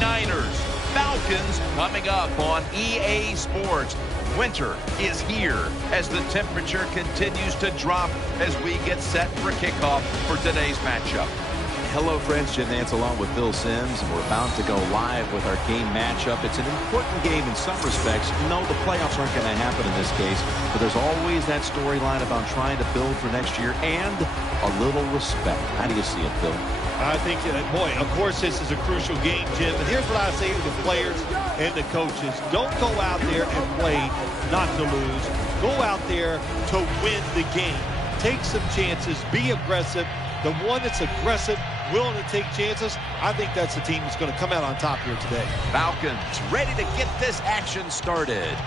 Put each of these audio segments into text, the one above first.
49ers. Falcons coming up on EA Sports. Winter is here as the temperature continues to drop as we get set for kickoff for today's matchup. Hello, friends. Jim Nance along with Bill Sims, and we're about to go live with our game matchup. It's an important game in some respects. No, the playoffs aren't going to happen in this case, but there's always that storyline about trying to build for next year and a little respect. How do you see it, Bill? I think, boy, of course this is a crucial game, Jim. And here's what I say to the players and the coaches. Don't go out there and play not to lose. Go out there to win the game. Take some chances. Be aggressive. The one that's aggressive, willing to take chances, I think that's the team that's going to come out on top here today. Falcons ready to get this action started.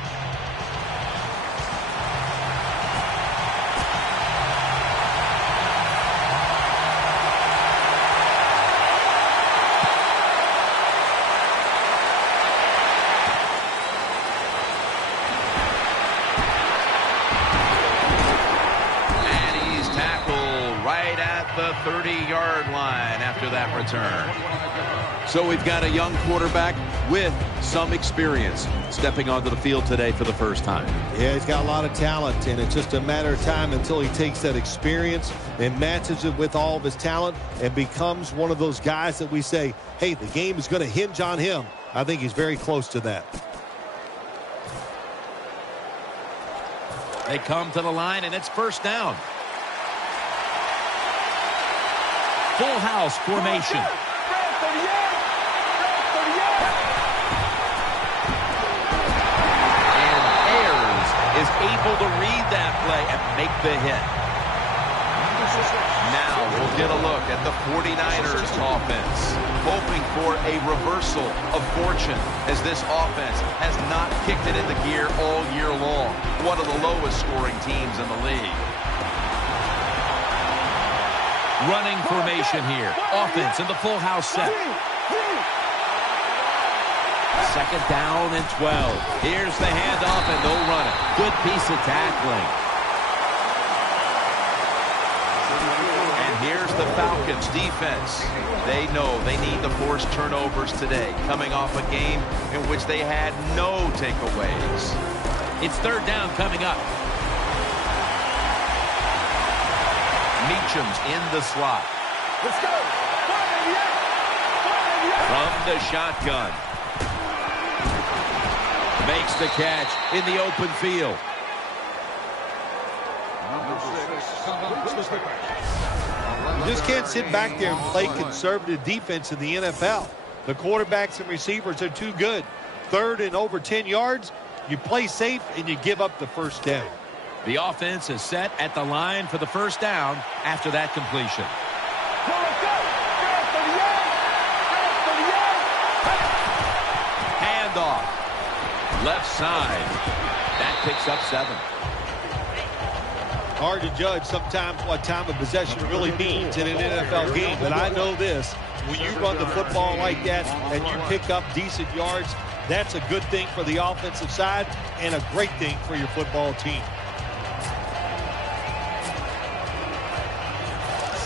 The 30-yard line after that return. So we've got a young quarterback with some experience stepping onto the field today for the first time. Yeah, he's got a lot of talent, and it's just a matter of time until he takes that experience and matches it with all of his talent and becomes one of those guys that we say, hey, the game is going to hinge on him. I think he's very close to that. They come to the line, and it's first down. Full house formation. And Ayers is able to read that play and make the hit. Now we'll get a look at the 49ers offense, hoping for a reversal of fortune as this offense has not kicked it into gear all year long. One of the lowest scoring teams in the league. Running formation here. Offense in the full house set. Second down and 12. Here's the handoff, and they'll run it. Good piece of tackling. And here's the Falcons defense. They know they need to force turnovers today, coming off a game in which they had no takeaways. It's third down coming up. Meacham's in the slot. Let's go. From the shotgun. Makes the catch in the open field. You just can't sit back there and play conservative defense in the NFL. The quarterbacks and receivers are too good. Third and over 10 yards, you play safe and you give up the first down. The offense is set at the line for the first down after that completion. Handoff. Left side. That picks up 7. Hard to judge sometimes what time of possession really means in an NFL game, but I know this. When you run the football like that and you pick up decent yards, that's a good thing for the offensive side and a great thing for your football team.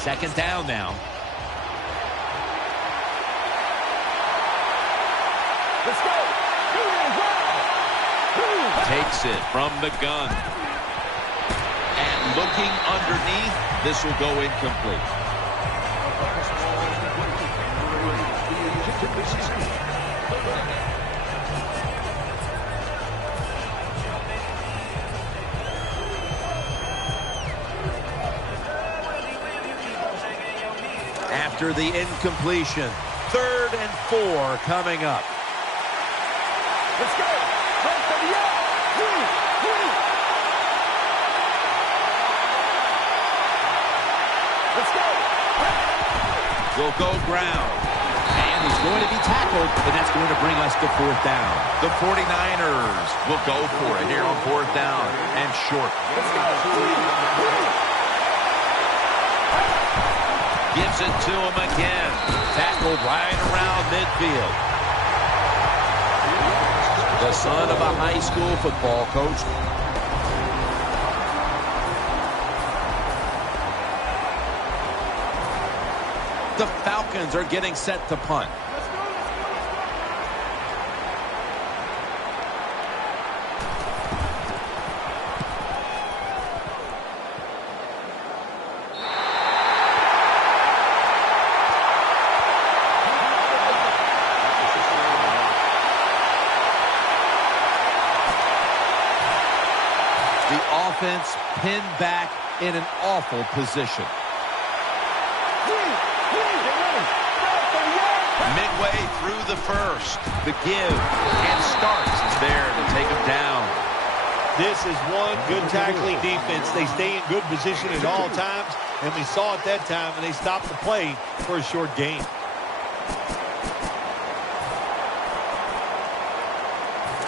Second down now. Let's go. Takes it from the gun. And looking underneath, this will go incomplete. After the incompletion, 3rd and 4 coming up. Let's go. Let's go. Will go ground. And he's going to be tackled, and that's going to bring us to 4th down. The 49ers will go for it here on 4th down and short. Let's go. Gives it to him again. Tackled right around midfield. The son of a high school football coach. The Falcons are getting set to punt. offense pinned back in an awful position. Midway through the first. The give and starts is there to take him down. This is one good tackling defense. They stay in good position at all times, and we saw it that time, and they stopped the play for a short gain.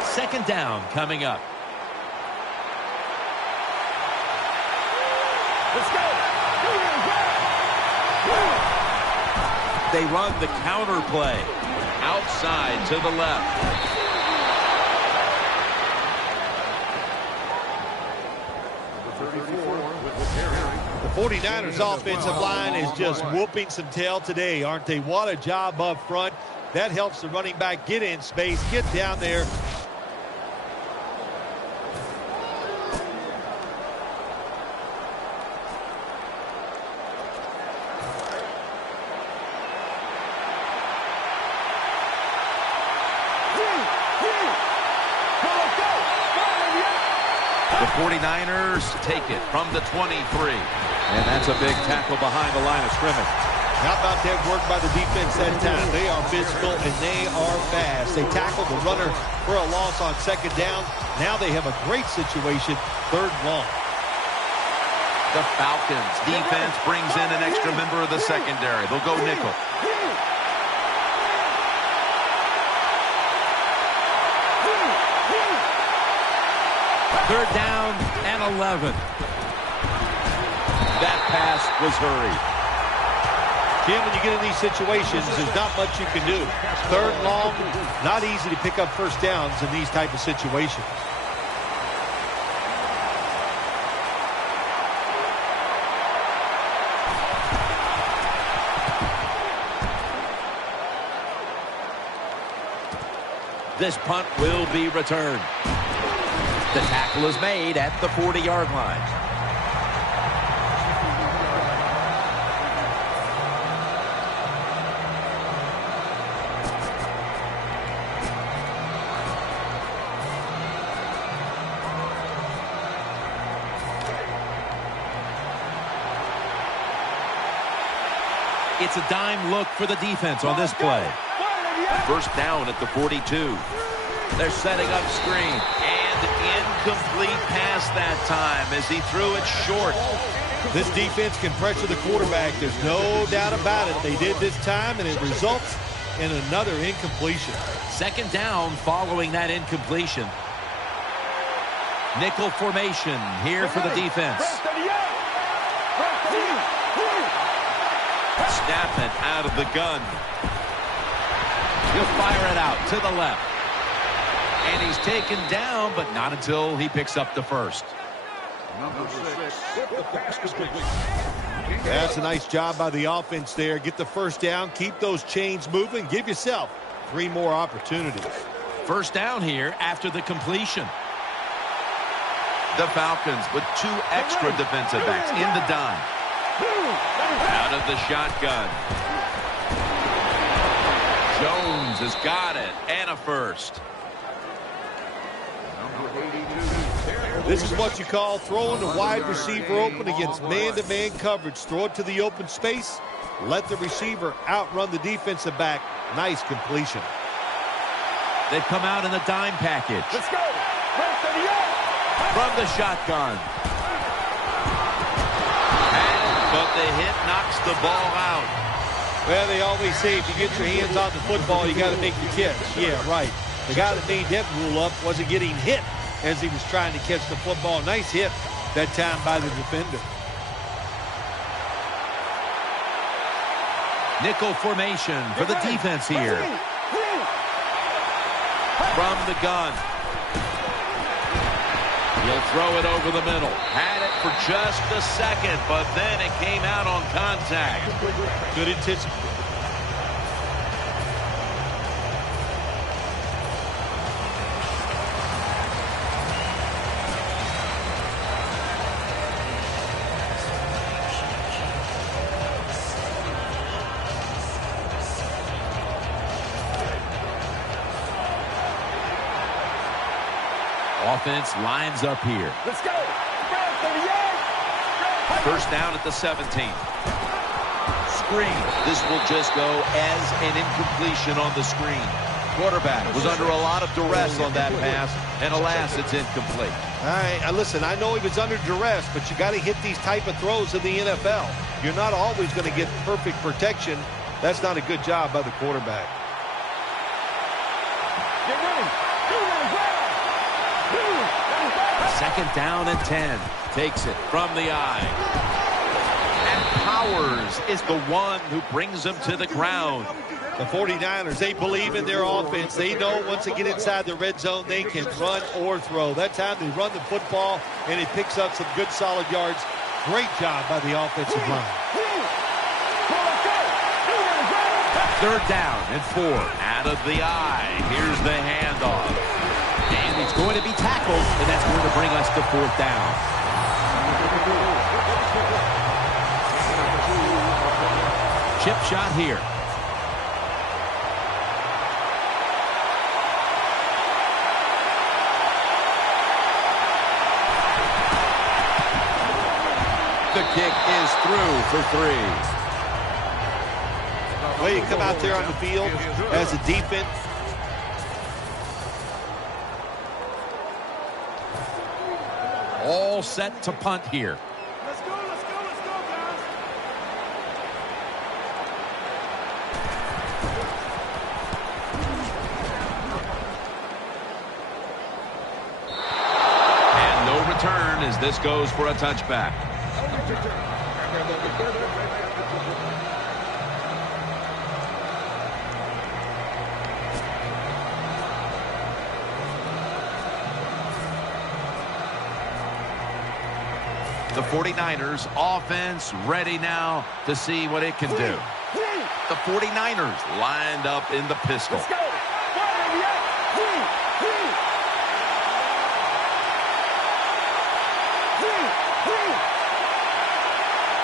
Second down coming up. Let's go. They run the counter play. Outside to the left. The 49ers offensive line is just whooping some tail today, aren't they? What a job up front. That helps the running back get in space, get down there. The 49ers take it from the 23. And that's a big tackle behind the line of scrimmage. How about that work by the defense that time? They are physical and they are fast. They tackled the runner for a loss on second down. Now they have a great situation, third and long. The Falcons defense brings in an extra member of the secondary. They'll go nickel. Third down and 11. That pass was hurried. Jim, when you get in these situations, there's not much you can do. Third and long, not easy to pick up first downs in these type of situations. This punt will be returned. The tackle is made at the 40-yard line. It's a dime look for the defense on this play. First down at the 42. They're setting up screen. And incomplete pass that time as he threw it short. This defense can pressure the quarterback. There's no doubt about it. They did this time, and it results in another incompletion. Second down following that incompletion. Nickel formation here for the defense. Snap it out of the gun. He'll fire it out to the left. And he's taken down, but not until he picks up the first. That's a nice job by the offense there. Get the first down, keep those chains moving, give yourself 3 more opportunities. First down here after the completion. The Falcons with 2 extra defensive backs in the dime. Out of the shotgun. Jones has got it, and a first. This is what you call throwing the wide receiver open against man-to-man coverage. Throw it to the open space. Let the receiver outrun the defensive back. Nice completion. They've come out in the dime package. Let's go. From the shotgun. But the hit knocks the ball out. Well, they always say if you get your hands on the football, you got to make the catch. Yeah, right. The guy that made that rule up wasn't getting hit as he was trying to catch the football. Nice hit that time by the defender. Nickel formation for the defense here. From the gun. He'll throw it over the middle. Had it for just a second, but then it came out on contact. Good anticipation. Offense lines up here. Let's go. First down at the 17. Screen. This will just go as an incompletion on the screen. Quarterback was under a lot of duress on that pass, and alas, it's incomplete. All right, listen, I know he was under duress, but you got to hit these type of throws in the NFL. You're not always going to get perfect protection. That's not a good job by the quarterback. Second down and 10. Takes it from the eye. And Powers is the one who brings him to the ground. The 49ers, they believe in their offense. They know once they get inside the red zone, they can run or throw. That time they run the football, and it picks up some good solid yards. Great job by the offensive line. Third down and 4. Out of the eye. Here's the handoff. And it's going to be tackled, and that's going to bring us to fourth down. Chip shot here. The kick is through for 3. Well, you come out there on the field as a defense. All set to punt here. Let's go, guys. And no return as this goes for a touchback. The 49ers offense ready now to see what it can do. The 49ers lined up in the pistol. Let's go.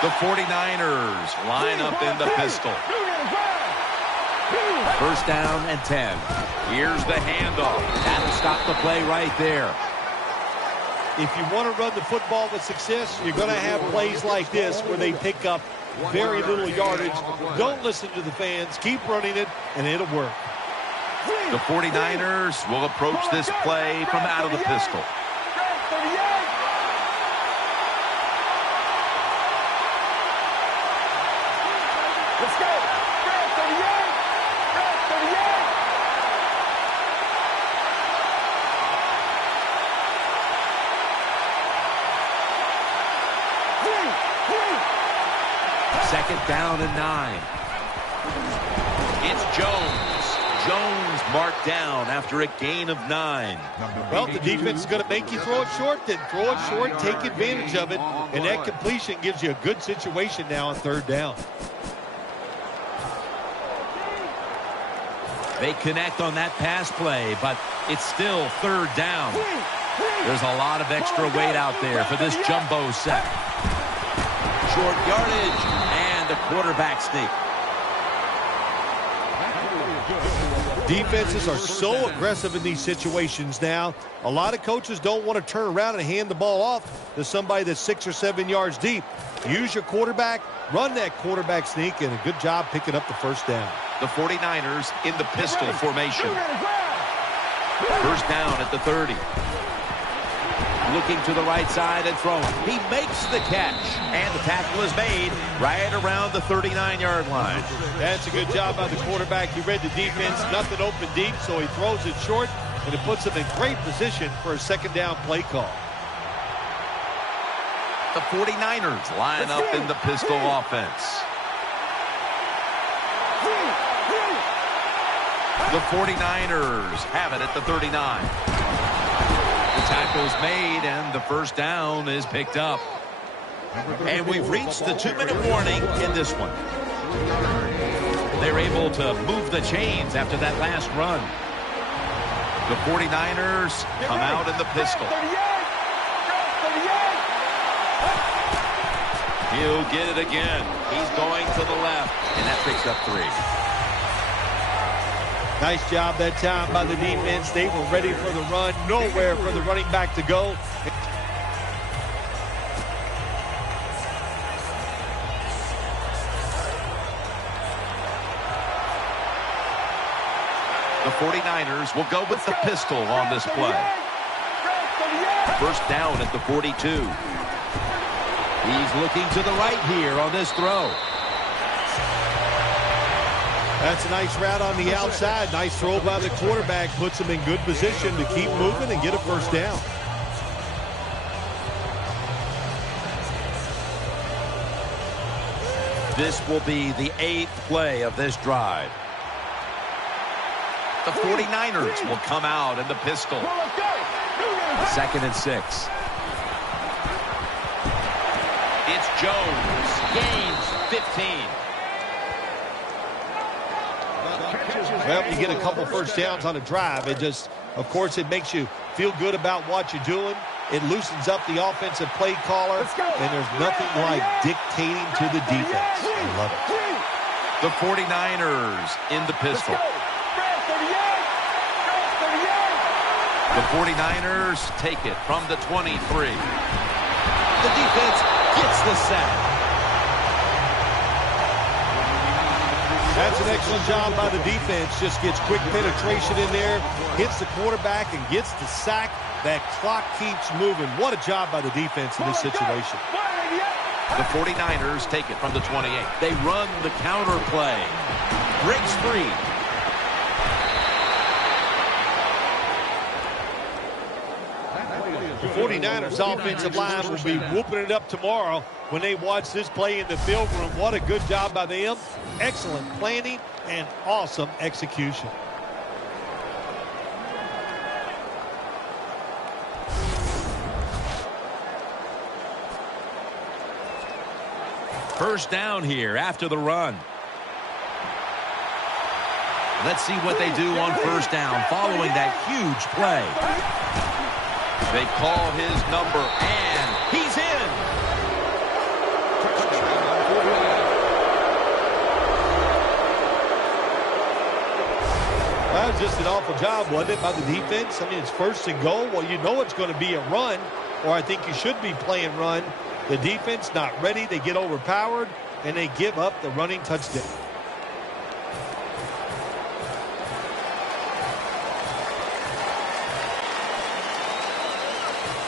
The 49ers line up in the pistol. First down and 10. Here's the handoff. That'll stop the play right there. If you want to run the football with success, you're going to have plays like this where they pick up very little yardage. Don't listen to the fans. Keep running it, and it'll work. The 49ers will approach this play from out of the pistol. Let's go. Second down and 9. It's Jones. Jones marked down after a gain of 9. Well, the defense is going to make you throw it short, then throw it short, take advantage of it, and that completion gives you a good situation now on third down. They connect on that pass play, but it's still third down. There's a lot of extra weight out there for this jumbo set. Short yardage and a quarterback sneak. Defenses are so aggressive in these situations now. A lot of coaches don't want to turn around and hand the ball off to somebody that's 6 or 7 yards deep. Use your quarterback, run that quarterback sneak, and a good job picking up the first down. The 49ers in the pistol formation. First down at the 30. Looking to the right side and throwing. He makes the catch, and the tackle is made right around the 39-yard line. That's a good job by the quarterback. He read the defense, nothing open deep, so he throws it short, and it puts him in great position for a second down play call. The 49ers line up in the pistol offense. The 49ers have it at the 39. The tackle's made, and the first down is picked up. And we've reached the 2-minute warning in this one. They're able to move the chains after that last run. The 49ers come out in the pistol. He'll get it again. He's going to the left, and that picks up 3. Nice job that time by the defense. They were ready for the run. Nowhere for the running back to go. The 49ers will go with the pistol on this play. First down at the 42. He's looking to the right here on this throw. That's a nice route on the outside. Nice throw by the quarterback. Puts him in good position to keep moving and get a first down. This will be the 8th play of this drive. The 49ers will come out in the pistol. 2nd and 6. It's Jones. Gains 15. Well, you get a couple first downs on a drive. It just, of course, it makes you feel good about what you're doing. It loosens up the offensive play caller, and there's nothing like dictating to the defense. I love it. The 49ers in the pistol. The 49ers take it from the 23. The defense gets the sack. That's an excellent job by the defense. Just gets quick penetration in there, hits the quarterback, and gets the sack. That clock keeps moving. What a job by the defense in this situation. The 49ers take it from the 28. They run the counter play. Breaks free. The 49ers offensive line will be whooping it up tomorrow when they watch this play in the film room. What a good job by them. Excellent planning and awesome execution. First down here after the run. Let's see what they do on first down following that huge play. They call his number, and he's in. That was just an awful job, wasn't it, by the defense? I mean, it's 1st and goal. Well, you know it's going to be a run, or I think you should be playing run. The defense not ready. They get overpowered, and they give up the running touchdown.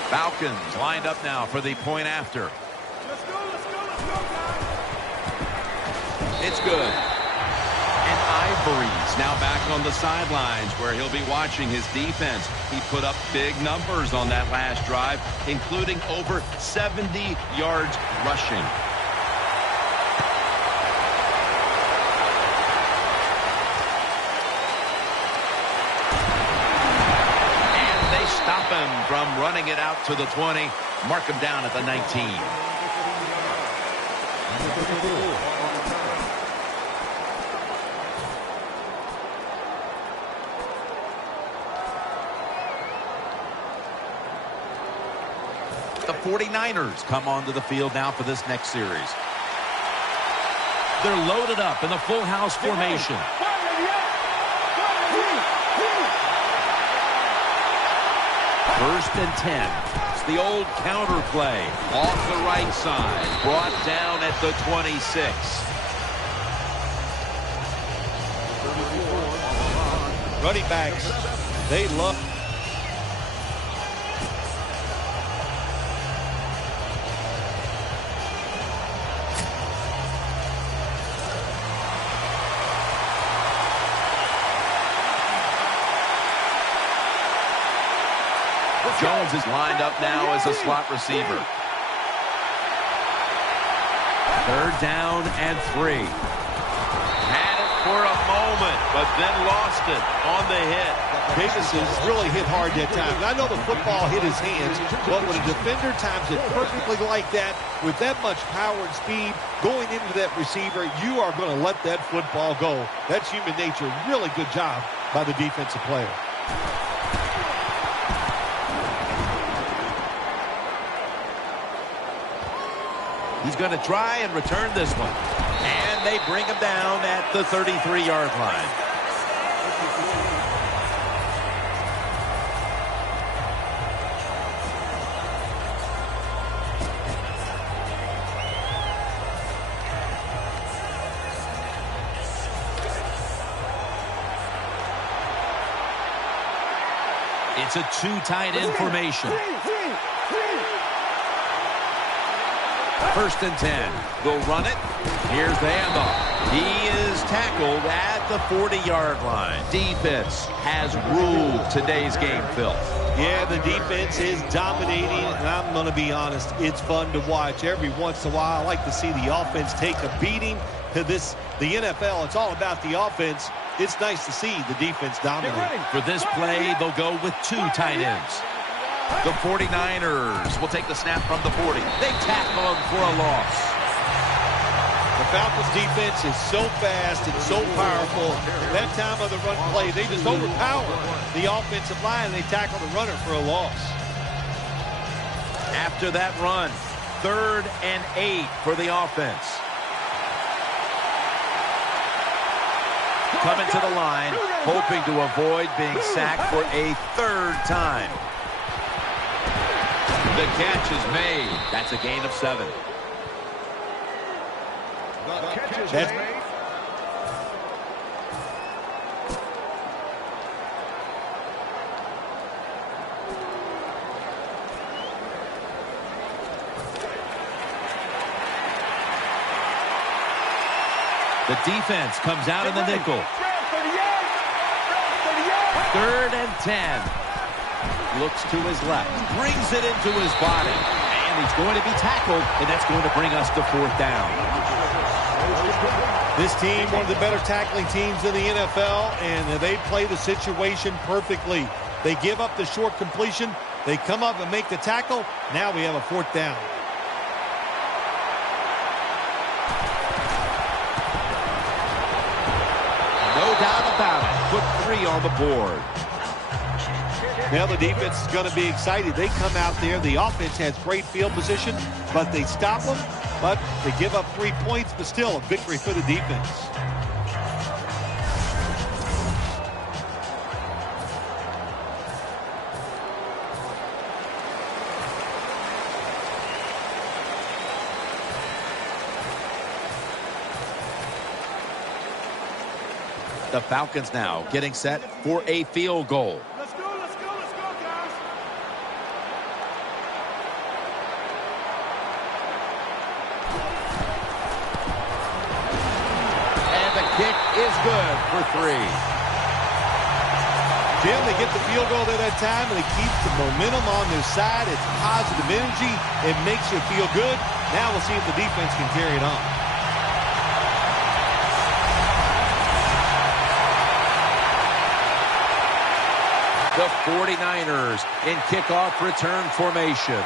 Falcons lined up now for the point after. Let's go, guys. It's good. And Ivory's now back on the sidelines where he'll be watching his defense. He put up big numbers on that last drive, including over 70 yards rushing. Stop him from running it out to the 20. Mark him down at the 19. The 49ers come onto the field now for this next series. They're loaded up in the full house formation. First and 10. It's the old counter play. Off the right side. Brought down at the 26. Running backs, they love. Jones is lined up now as a slot receiver. 3rd down and 3. Had it for a moment, but then lost it on the hit. Davis has really hit hard that time. And I know the football hit his hands, but when a defender times it perfectly like that, with that much power and speed going into that receiver, you are going to let that football go. That's human nature. Really good job by the defensive player. He's going to try and return this one. And they bring him down at the 33-yard line. It's a two tight end formation. First and 10. They'll run it. Here's the handoff. He is tackled at the 40-yard line. Defense has ruled today's game, Phil. Yeah, the defense is dominating, and I'm going to be honest, it's fun to watch. Every once in a while, I like to see the offense take a beating. To the NFL, it's all about the offense. It's nice to see the defense dominate. For this play, they'll go with two tight ends. The 49ers will take the snap from the 40. They tackle him for a loss. The Falcons defense is so fast and so powerful. That time of the run play, they just overpower the offensive line, and they tackle the runner for a loss. After that run, 3rd and 8 for the offense. Coming to the line, hoping to avoid being sacked for a 3rd time. The catch is made. That's a gain of 7. That's The defense comes out in the nickel. 3rd and 10. Looks to his left. Brings it into his body. And he's going to be tackled. And that's going to bring us to 4th down. This team, one of the better tackling teams in the NFL, and they play the situation perfectly. They give up the short completion. They come up and make the tackle. Now we have a 4th down. No doubt about it. Put 3 on the board. Now the defense is going to be excited. They come out there. The offense has great field position, but they stop them. But they give up 3 points, but still a victory for the defense. The Falcons now getting set for a field goal. Let's go, let's go, let's go, guys. And the kick is good for 3. Jim, they get the field goal there that time, and it keeps the momentum on their side. It's positive energy. It makes you feel good. Now we'll see if the defense can carry it on. The 49ers in kickoff return formation.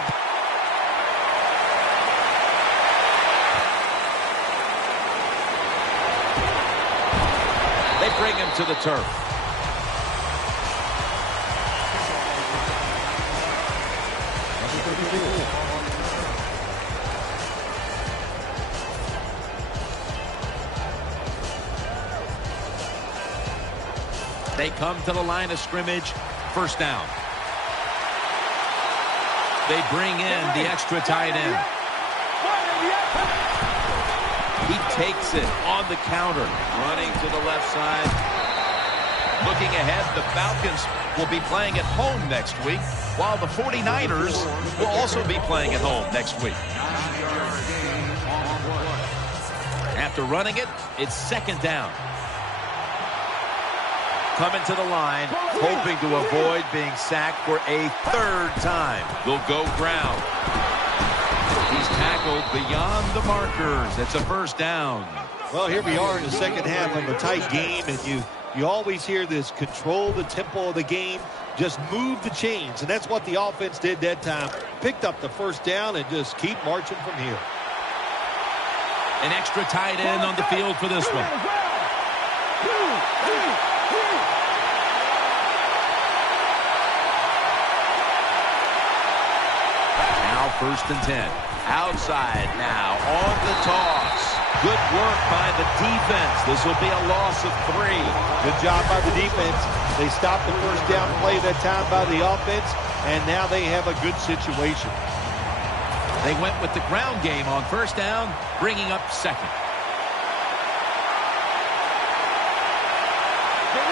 They bring him to the turf. They come to the line of scrimmage. 1st down. They bring in the extra tight end. He takes it on the counter. Running to the left side. Looking ahead, the Falcons will be playing at home next week, while the 49ers will also be playing at home next week. After running it, it's 2nd down. Coming to the line, hoping to avoid being sacked for a 3rd time. They'll go ground. He's tackled beyond the markers. It's a 1st down. Well, here we are in the second half of a tight game, and you always hear this: control the tempo of the game, just move the chains, and that's what the offense did that time. Picked up the 1st down and just keep marching from here. An extra tight end on the field for this one. Now 1st and 10. Outside now on the toss. Good work by the defense. This will be a loss of 3. Good job by the defense. They stopped the 1st down play that time by the offense, and now they have a good situation. They went with the ground game on 1st down, bringing up 2nd.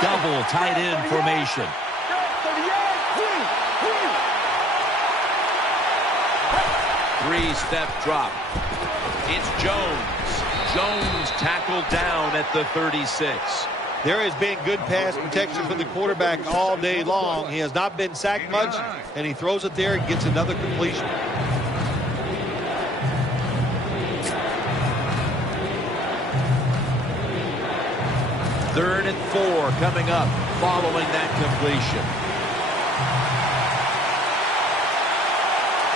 Double tight end formation. Three-step drop. It's Jones. Jones tackled down at the 36. There has been good pass protection for the quarterback all day long. He has not been sacked much, and he throws it there and gets another completion. Third and 4 coming up following that completion.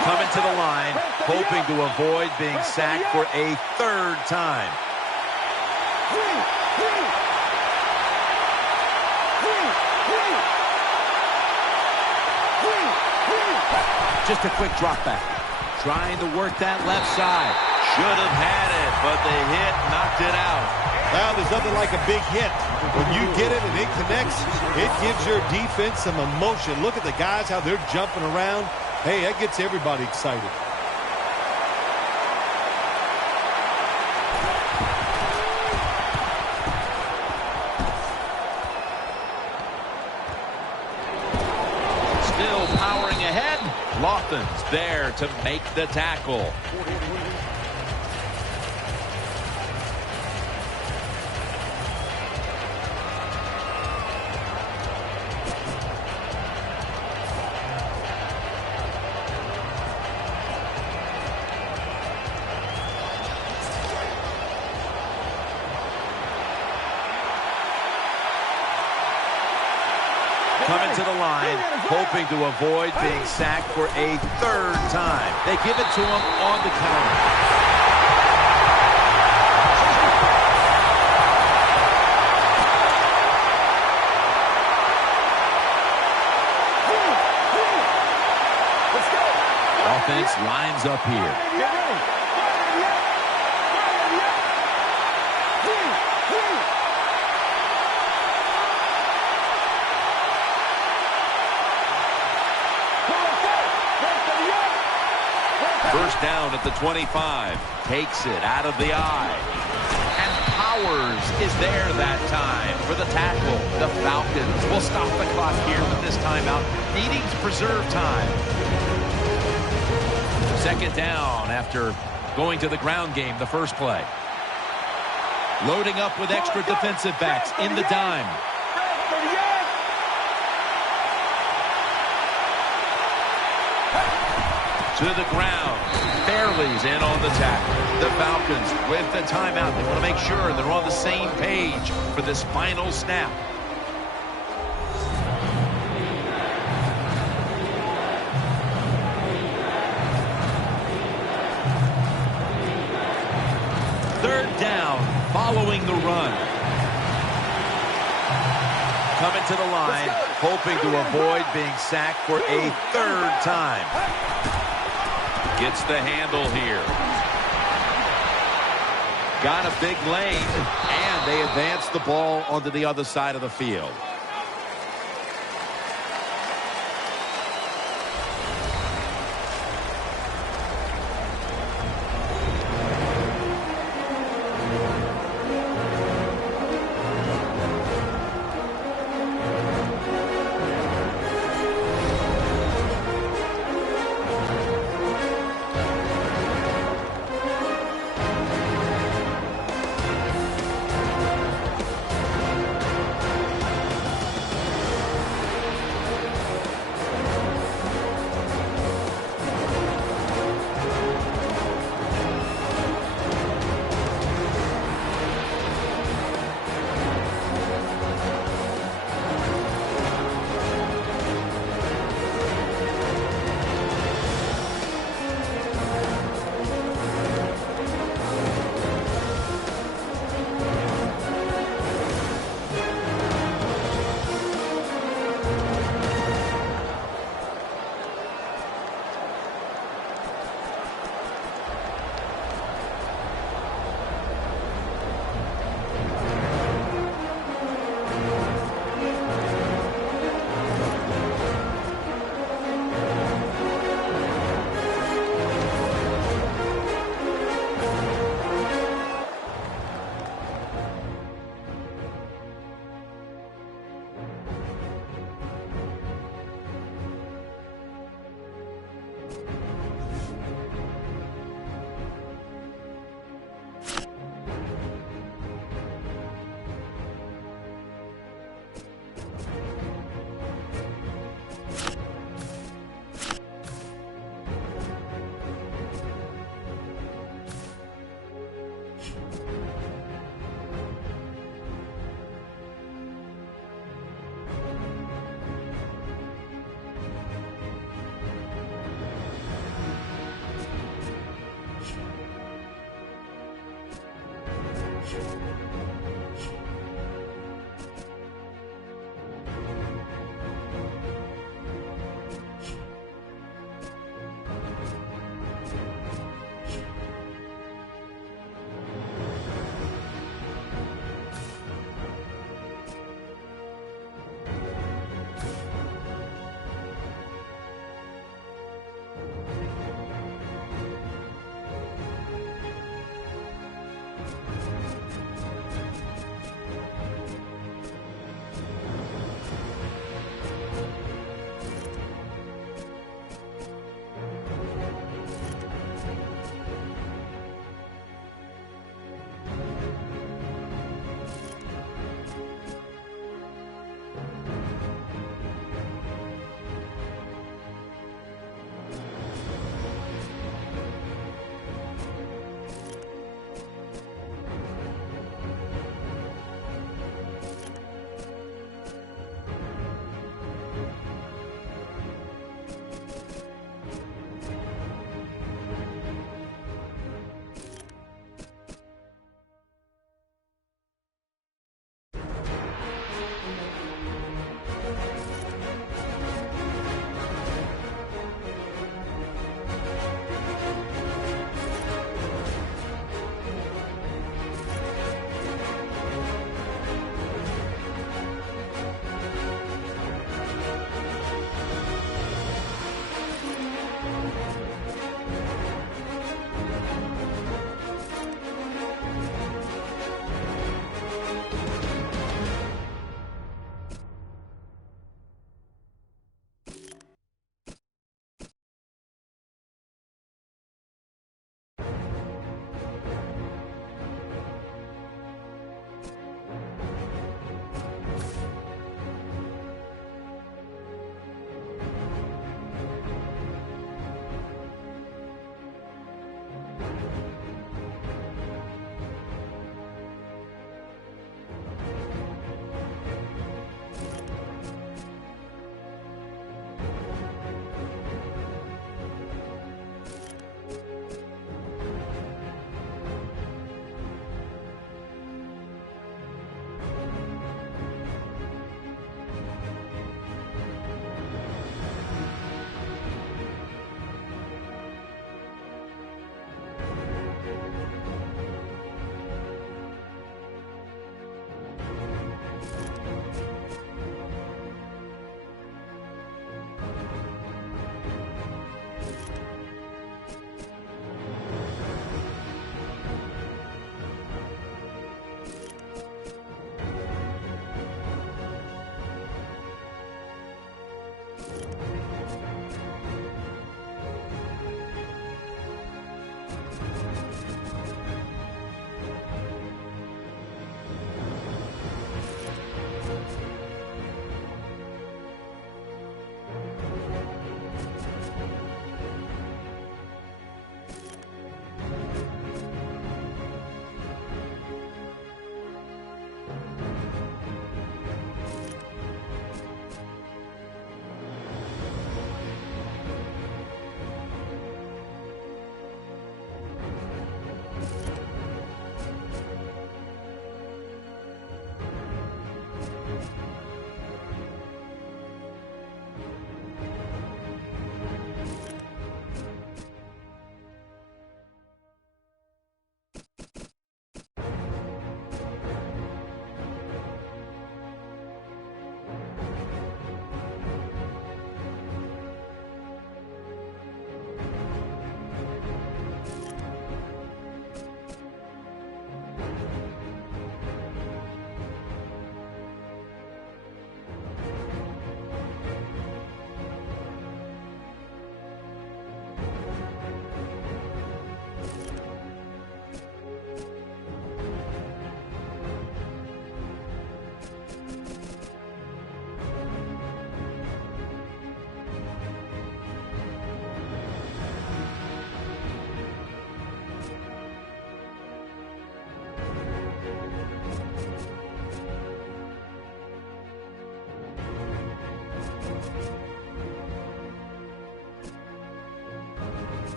Coming to the line, hoping to avoid being sacked for a third time. Just a quick drop back. Trying to work that left side. Should have had it, but the hit knocked it out. Well, there's nothing like a big hit. When you get it and it connects, it gives your defense some emotion. Look at the guys, how they're jumping around. Hey, that gets everybody excited. Still powering ahead. Lawton's there to make the tackle. Coming to the line, hoping to avoid being sacked for a third time. They give it to him on the counter. Offense lines up here. First down at the 25. Takes it out of the eye. And Powers is there that time for the tackle. The Falcons will stop the clock here with this timeout, needing to preserve time. Second down after going to the ground game the first play. Loading up with extra defensive backs in the dime. To the ground. Fairley's in on the tackle. The Falcons with the timeout. They want to make sure they're on the same page for this final snap. Third down following the run. Coming to the line, hoping to avoid being sacked for a third time. Gets the handle here. Got a big lane, and they advance the ball onto the other side of the field.